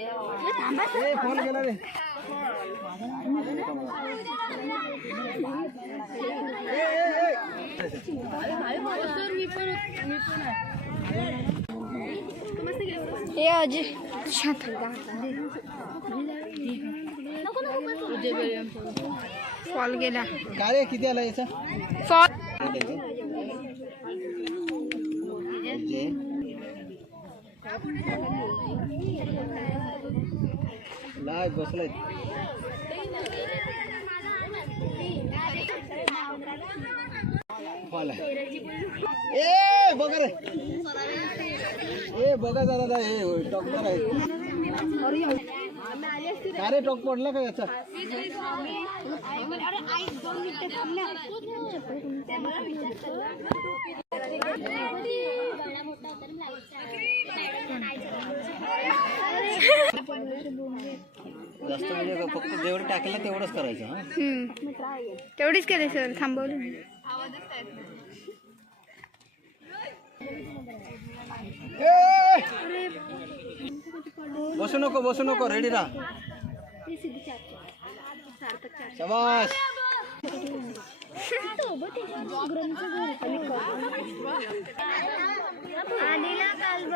ए phone गेला रे ए, ए, ए. हे अजय शांत फॉल गेला काय रे किती आला याचा फॉल लाय बसलाय. ए बघा रे. ए बघा जरा हे टॉक आहे. अरे टॉक पडला का याचा? जास्त म्हणजे फक्त जेवढं टाकलं तेवढंच करायचं हा? तेवढीच केली सर थांबवली! बसू नको बसू नको रेडी राहा.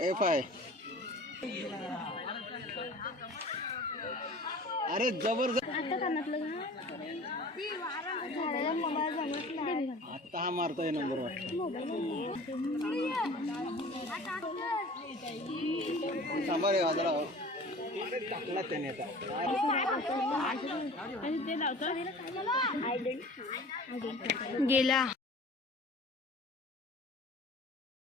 एफ अरे जबरदस्त आता हा मारतोय नंबर वन. सांभाळ जरा टाकला त्याने आता. गेला.